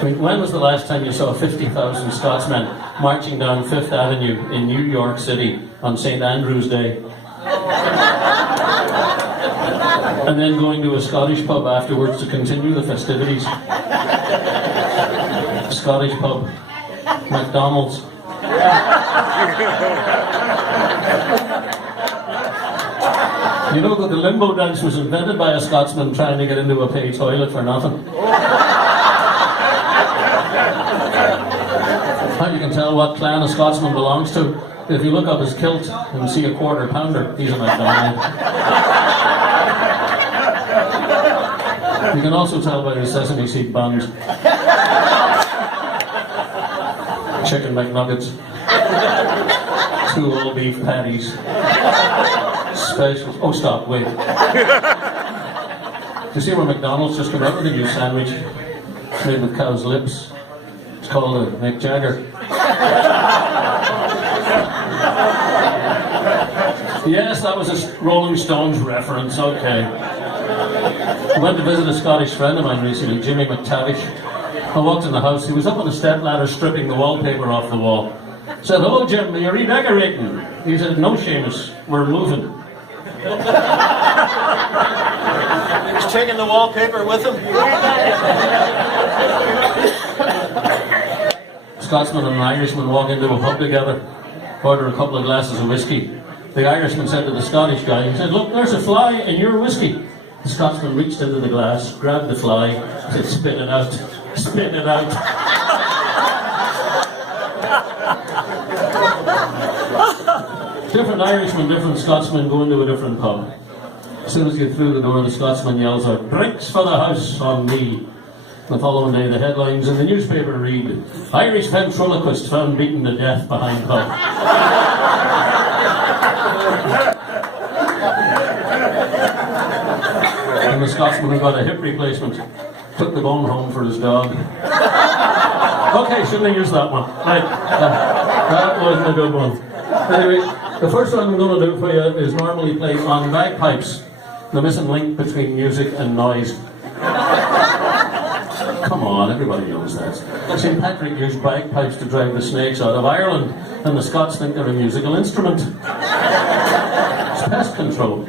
I mean, when was the last time you saw 50,000 Scotsmen marching down Fifth Avenue in New York City on St. Andrew's Day? And then going to a Scottish pub afterwards to continue the festivities. Scottish pub. McDonald's. You know that the limbo dance was invented by a Scotsman trying to get into a paid toilet for nothing. How you can tell what clan a Scotsman belongs to? If you look up his kilt and see a quarter pounder, he's a McDonald. You can also tell by his sesame seed buns. Chicken McNuggets. 2 all beef patties. Specials. Oh, stop, wait. Do you see where McDonald's just came out with a new sandwich made with cow's lips? It's called a Mick Jagger. Yes, that was a Rolling Stones reference, okay. I went to visit a Scottish friend of mine recently, Jimmy McTavish. I walked in the house, he was up on a step ladder stripping the wallpaper off the wall. I said, "Hello Jim, are you redecorating?" He said, "No Seamus, we're moving." He's taking the wallpaper with him. Scotsman and an Irishman walk into a pub together, order a couple of glasses of whiskey. The Irishman said to the Scottish guy, he said, "Look, there's a fly in your whiskey." The Scotsman reached into the glass, grabbed the fly, said, "Spit it out, spit it out." Different Irishmen, different Scotsmen go into a different pub. As soon as you get through the door, the Scotsman yells out, "Drinks for the house on me." The following day, the headlines in the newspaper read, "Irish ventriloquist found beaten to death behind pub." And the Scotsman who got a hip replacement took the bone home for his dog. Okay, shouldn't have used that one. Right, that wasn't a good one. Anyway, the first one I'm going to do for you is normally played on bagpipes. The missing link between music and noise. Come on, everybody knows that. St. Patrick used bagpipes to drive the snakes out of Ireland, and the Scots think they're a musical instrument. It's pest control.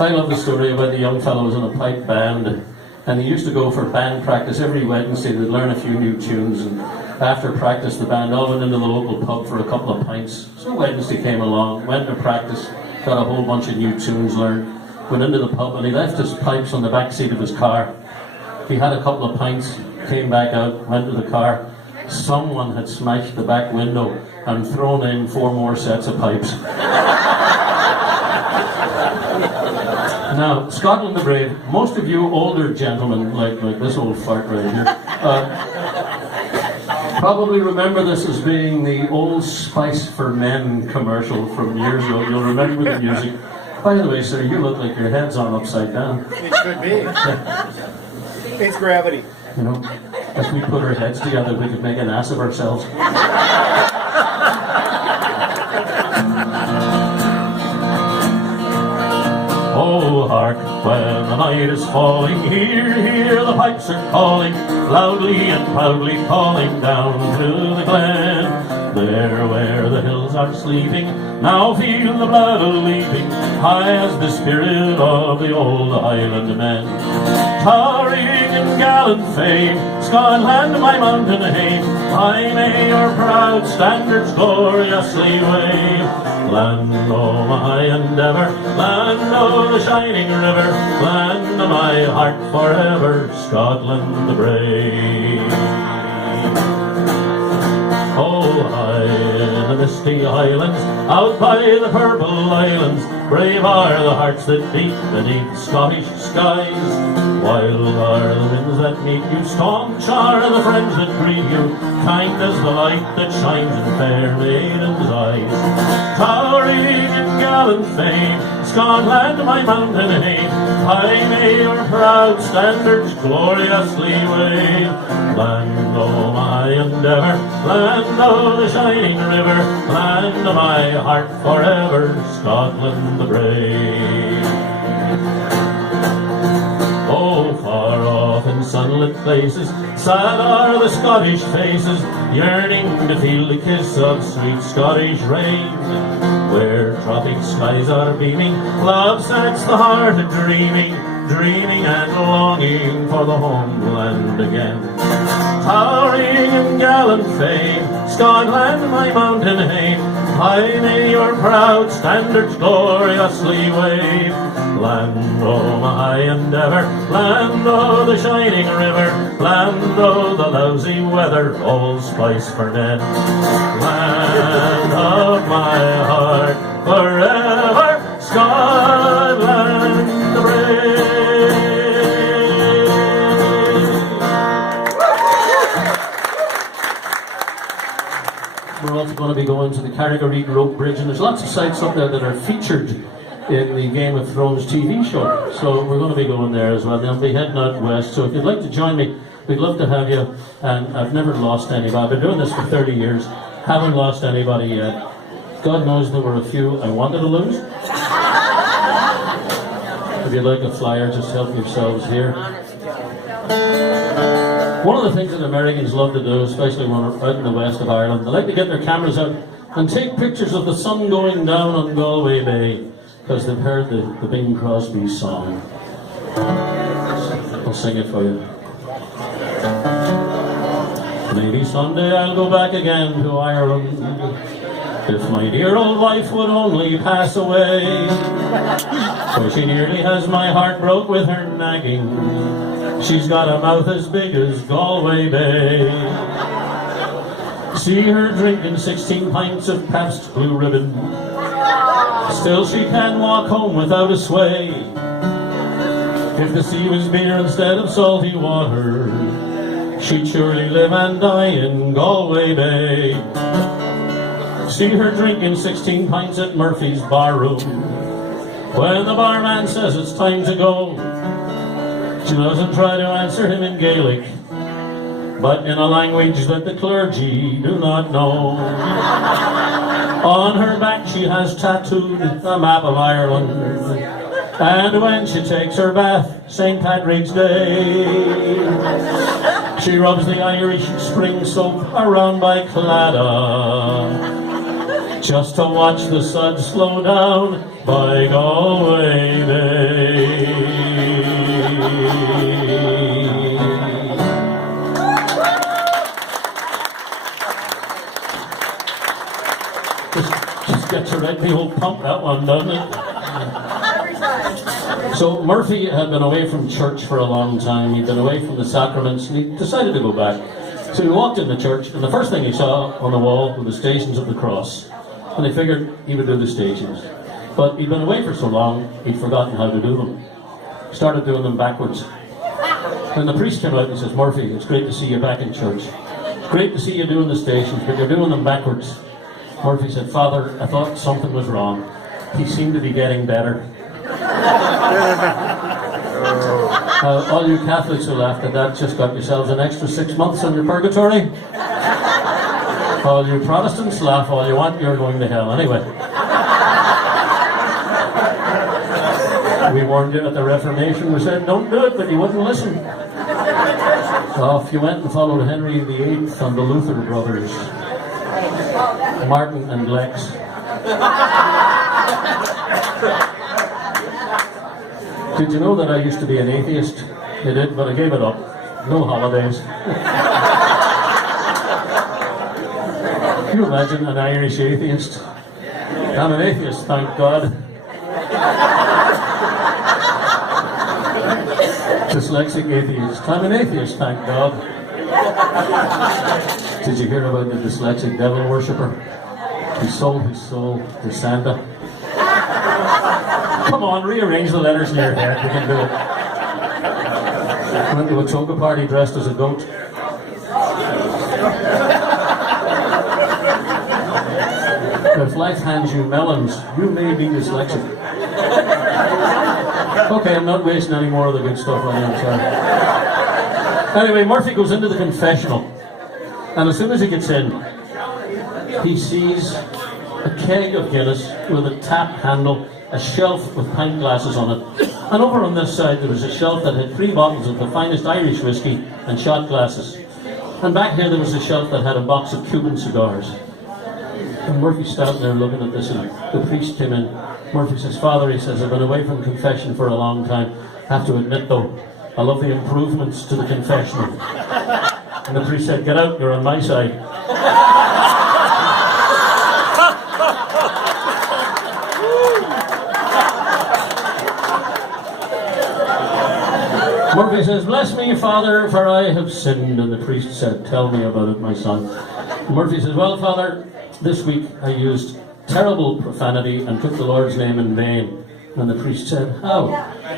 I love the story about the young fellows in a pipe band, and they used to go for band practice every Wednesday. They'd learn a few new tunes, and after practice the band all went into the local pub for a couple of pints. So Wednesday came along, went to practice, got a whole bunch of new tunes learned, went into the pub, and he left his pipes on the back seat of his car. He had a couple of pints, came back out, went to the car. Someone had smashed the back window and thrown in 4 more sets of pipes. Now, Scotland the Brave, most of you older gentlemen, like this old fart right here, probably remember this as being the Old Spice for Men commercial from years ago. You'll remember the music. By the way, sir, you look like your head's on upside down. It should be. It's gravity. You know, if we put our heads together, we could make an ass of ourselves. Oh, hark, when the night is falling, hear the pipes are calling, loudly and proudly calling down through the glen. There where the hills are sleeping, now feel the blood a-leaping, high as the spirit of the old Highland men. Towering in gallant fame, Scotland my mountain hame, high may your proud standards gloriously wave. Land o' my endeavour, land o' the shining river, land of my heart forever, Scotland the brave. Oh, high in the misty highlands, out by the purple islands, brave are the hearts that beat beneath Scottish skies. Wild are the winds that meet you, staunch are the friends that greet you, kind as the light that shines in fair maidens' eyes. Towering in gallant fame, Scotland my mountain hame, high may your proud standards gloriously wave. Land o' my endeavour, land o' the shining river, land of my heart forever, Scotland the brave. Oh, far off in sunlit desolate places. Sad are the Scottish faces, yearning to feel the kiss of sweet Scottish rain. Where tropic skies are beaming, love sets the heart a-dreaming, dreaming and longing for the homeland again. Towering in gallant fame, Scotland, my mountain hame, high may your proud standards gloriously wave. Land o' my high endeavour, land o' the shining river, land o' the lousy weather, allspice for Ned. Land of my heart, forever, Scotland the brave. We're also going to be going to the Carrigareed Rope Bridge, and there's lots of sites up there that are featured in the Game of Thrones TV show. So we're going to be going there as well. They'll be heading out west. So if you'd like to join me, we'd love to have you. And I've never lost anybody. I've been doing this for 30 years. Haven't lost anybody yet. God knows there were a few I wanted to lose. If you'd like a flyer, just help yourselves here. One of the things that Americans love to do, especially when we're out in the west of Ireland, they like to get their cameras out and take pictures of the sun going down on Galway Bay, because they've heard the Bing Crosby song. I'll sing it for you. Maybe someday I'll go back again to Ireland, if my dear old wife would only pass away, for she nearly has my heart broke with her nagging. She's got a mouth as big as Galway Bay. See her drinking 16 pints of Pabst Blue Ribbon, still she can walk home without a sway. If the sea was beer instead of salty water, she'd surely live and die in Galway Bay. See her drinking 16 pints at Murphy's barroom, when the barman says it's time to go. She doesn't try to answer him in Gaelic, but in a language that the clergy do not know. On her back she has tattooed a map of Ireland, and when she takes her bath, St. Patrick's Day, she rubs the Irish spring soap around by Claddagh, just to watch the suds slow down by Galway Bay. Just gets her right in the old pump, that one, doesn't it? So Murphy had been away from church for a long time. He'd been away from the sacraments, and he decided to go back. So he walked in the church, and the first thing he saw on the wall were the Stations of the Cross. And he figured he would do the Stations. But he'd been away for so long, he'd forgotten how to do them. Started doing them backwards. When the priest came out and says, "Murphy, it's great to see you back in church. It's great to see you doing the Stations, but you're doing them backwards." Murphy said, "Father, I thought something was wrong. He seemed to be getting better." All you Catholics who laughed at that just got yourselves an extra 6 months on your purgatory. All you Protestants, laugh all you want, you're going to hell anyway. We warned you at the Reformation, we said don't do it, but you wouldn't listen. Off you went and followed Henry VIII and the Luther brothers, Martin and Lex. Did you know that I used to be an atheist? I did, but I gave it up. No holidays. Can you imagine an Irish atheist? I'm an atheist, thank God. Dyslexic atheist. I'm an atheist, thank God. Did you hear about the dyslexic devil worshipper? He sold his soul to Santa. Come on, rearrange the letters in your head. We can do it. Went to a toga party dressed as a goat. If life hands you melons, you may be dyslexic. Okay, I'm not wasting any more of the good stuff on you, I'm sorry. Anyway, Murphy goes into the confessional, and as soon as he gets in, he sees a keg of Guinness with a tap handle, a shelf with pint glasses on it, And over on this side there was a shelf that had 3 bottles of the finest Irish whiskey and shot glasses. And back here there was a shelf that had a box of Cuban cigars. And Murphy's standing there looking at this, and the priest came in. Murphy says, "Father," he says, "I've been away from confession for a long time. Have to admit though, I love the improvements to the confessional." And the priest said, "Get out, you're on my side." Murphy says, "Bless me, Father, for I have sinned." And the priest said, "Tell me about it, my son." Murphy says, "Well, Father, this week I used terrible profanity and took the Lord's name in vain." And the priest said, "How?"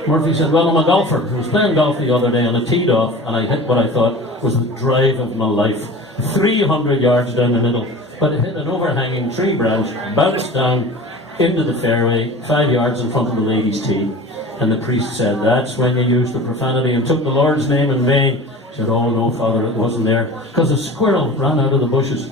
Murphy said, "Well, I'm a golfer. I was playing golf the other day and I teed off and I hit what I thought was the drive of my life. 300 yards down the middle, but it hit an overhanging tree branch, bounced down into the fairway, 5 yards in front of the ladies' tee." And the priest said, "That's when you used the profanity and took the Lord's name in vain." He said, "Oh no, Father, it wasn't there, because a squirrel ran out of the bushes,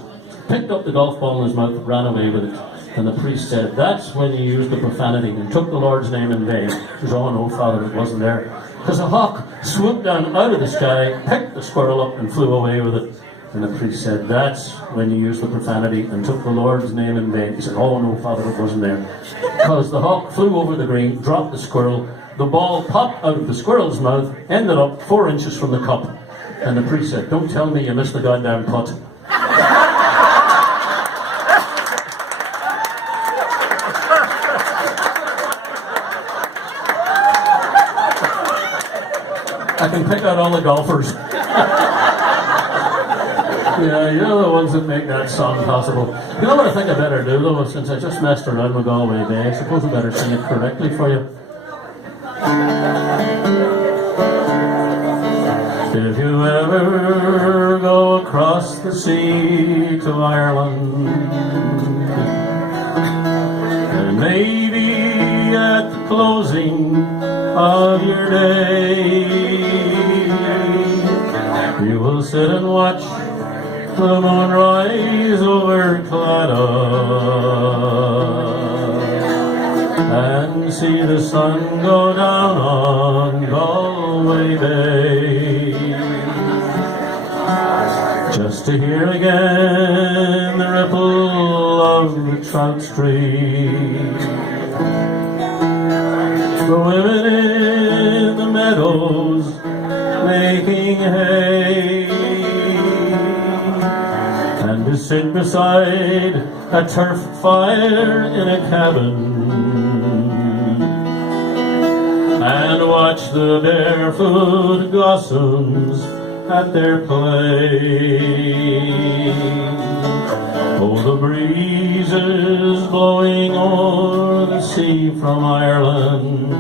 picked up the golf ball in his mouth, ran away with it." And the priest said, "That's when you used the profanity and took the Lord's name in vain." He said, "Oh no, Father, it wasn't there, because a hawk swooped down out of the sky, picked the squirrel up and flew away with it." And the priest said, "That's when you used the profanity and took the Lord's name in vain." He said, "Oh no, Father, it wasn't there, because the hawk flew over the green, dropped the squirrel, the ball popped out of the squirrel's mouth, ended up 4 inches from the cup." And the priest said, "Don't tell me you missed the goddamn putt." I can pick out all the golfers. Yeah, you're the ones that make that song possible. You know what I think I better do, though, since I just messed around with Galway Bay? I suppose I better sing it correctly for you. If you ever go across the sea to Ireland, and maybe at the closing of your day, you will sit and watch the moon rise over Claddagh and see the sun go down on Galway Bay, just to hear again the ripple of the trout stream, the women in the meadows making hay, and to sit beside a turf fire in a cabin and watch the barefoot gossames at their play. Oh, the breezes blowing o'er the sea from Ireland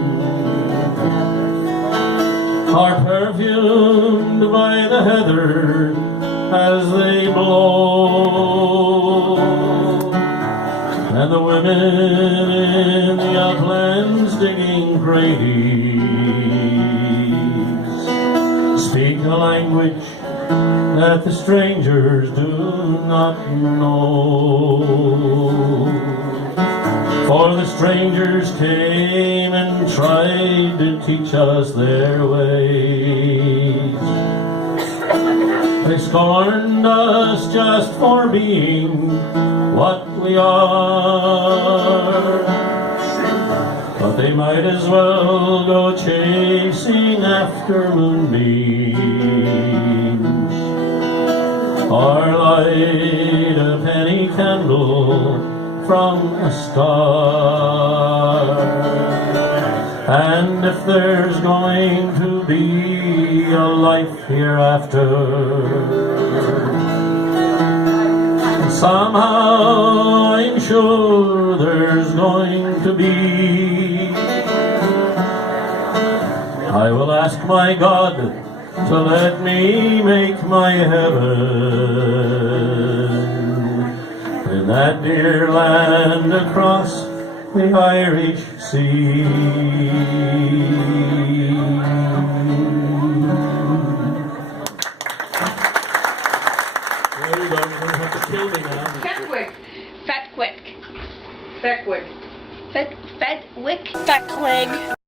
are perfumed by the heather as they blow, and the women in the uplands digging graves speak a language that the strangers do not know, for the strangers came and tried to teach us their ways. They scorned us just for being what we are, but they might as well go chasing after moonbeams or light a penny candle from a star. And if there's going to be a life hereafter, somehow I'm sure there's going to be, I will ask my God to let me make my heaven in that dear land across the Irish Sea.